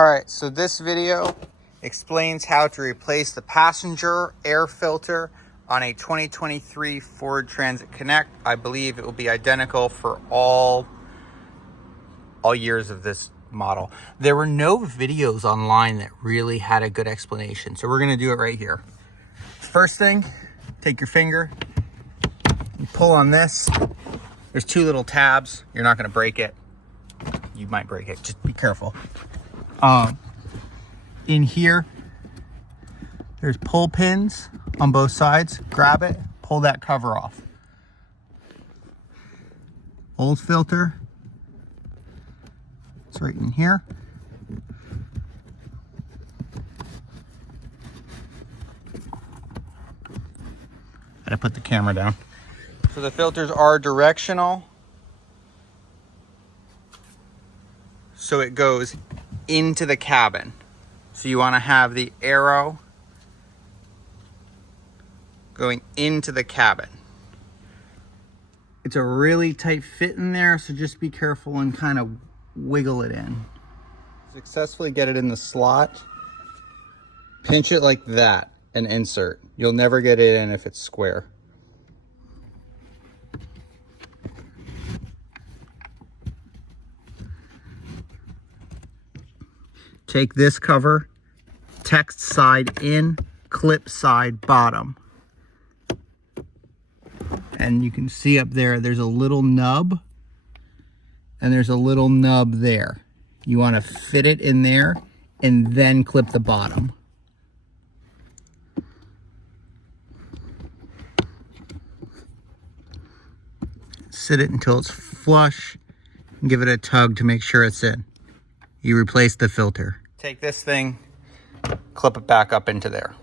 All right, so this video explains how to replace the passenger air filter on a 2023 Ford Transit Connect. I believe it will be identical for all years of this model. There were no videos online that really had a good explanation, so we're gonna do it right here. First thing, take your finger, you pull on this. There's two little tabs. You're not gonna break it. You might break it, just be careful. In here, there's pull pins on both sides. Grab it, pull that cover off. Old filter, it's right in here. Gotta put the camera down. So the filters are directional. So it goes into the cabin. So you want to have the arrow going into the cabin. It's a really tight fit in there, so just be careful and kind of wiggle it in. Successfully get it in the slot. Pinch it like that and insert. You'll never get it in if it's square. Take this cover, text side in, clip side bottom. And you can see up there, there's a little nub and there's a little nub there. You want to fit it in there and then clip the bottom. Sit it until it's flush and give it a tug to make sure it's in. You replace the filter. Take this thing, clip it back up into there.